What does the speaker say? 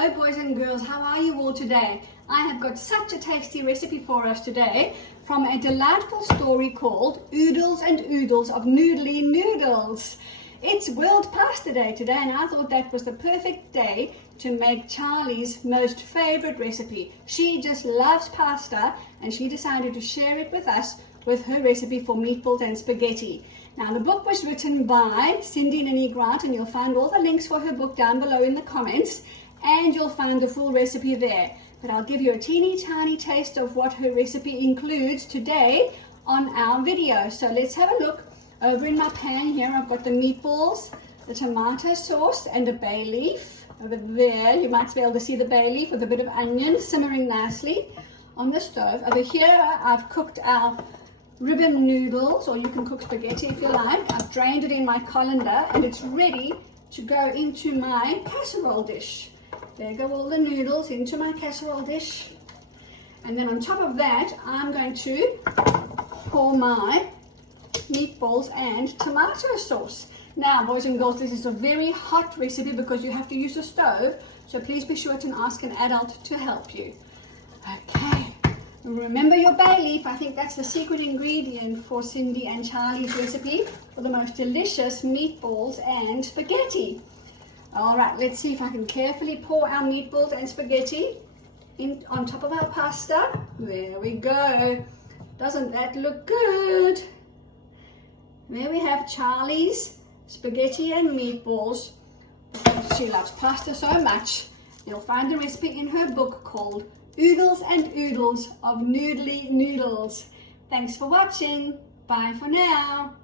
Hello boys and girls, how are you all today? I have got such a tasty recipe for us today from a delightful story called Oodles and Oodles of Noodley Noodles. It's World Pasta Day today and I thought that was the perfect day to make Charli's most favorite recipe. She just loves pasta and she decided to share it with us with her recipe for meatballs and spaghetti. Now the book was written by Cindy Ninni Grant and you'll find all the links for her book down below in the comments and you'll find the full recipe there. But I'll give you a teeny tiny taste of what her recipe includes today on our video. So let's have a look. Over in my pan here I've got the meatballs, the tomato sauce and a bay leaf. Over there you might be able to see the bay leaf with a bit of onion simmering nicely on the stove. Over here I've cooked our ribbon noodles, or you can cook spaghetti if you like. I've drained it in my colander and it's ready to go into my casserole dish. There go all the noodles into my casserole dish. And then on top of that, I'm going to pour my meatballs and tomato sauce. Now, boys and girls, this is a very hot recipe because you have to use the stove. So please be sure to ask an adult to help you. Okay. Remember your bay leaf. I think that's the secret ingredient for Cindy and Charli's recipe for the most delicious meatballs and spaghetti. All right, let's see if I can carefully pour our meatballs and spaghetti in on top of our pasta. There we go. Doesn't that look good? There we have Charli's spaghetti and meatballs. She loves pasta so much. You'll find the recipe in her book called Oodles and Oodles of Noodley Noodles. Thanks for watching. Bye for now.